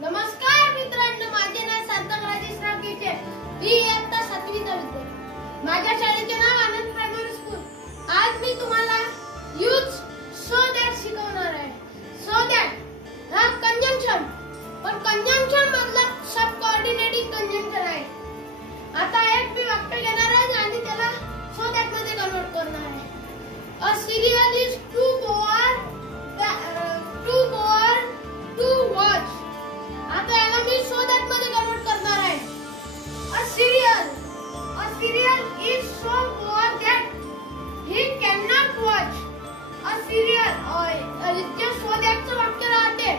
नमस्कार मित्रांनो, माझे नाव सार्थक राजेशराव केचे. मी इयत्ता 7वी चा विद्यार्थी. माझ्या शाळेचे नाव आनंद प्रायमरी स्कूल. आज मी तुम्हाला यूज सो दॅट शिकवणार आहे. सो दॅट हा कंजंक्शन, पण कंजंक्शन मधला सब कोऑर्डिनेटिंग कंजंक्शन आहे. आता एक मी वाक्य घेणार आहे आणि त्याला सो दॅट मध्ये कन्वर्ट करणार आहे. A serial is too bore to watch. आता याला मी सो दॅट मध्ये कन्वर्ट करणार आहे. A serial is so bore that he can not watch. A serial जे सो दॅटचं वाक्य राहते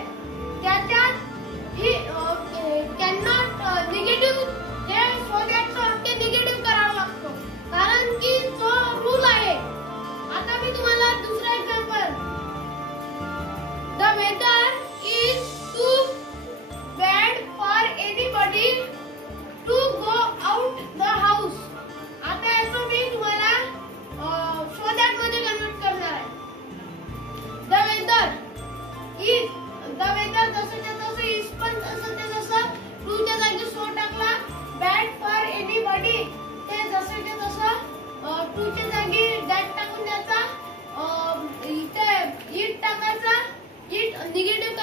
त्याच्यात ही कॅन नॉट निगेटिव्ह, जे सो दॅटचं वाक्य निगेटिव्ह करावं लागतो कारण की तो रूल आहे. आता मी तुम्हाला दुसरा example, the weather is too bad for anybody to go out the house. आता याचं मी तुम्हाला so that मध्ये कन्वर्ट करणार आहे. the weather जसंच्या तसं is पण तसंच्या तसं to च्या जागी so टाकला. bad for anybody ते जसंच्या तसं to च्या जागी that टाकून द्यायचा. इथे it टाकायचा. it negative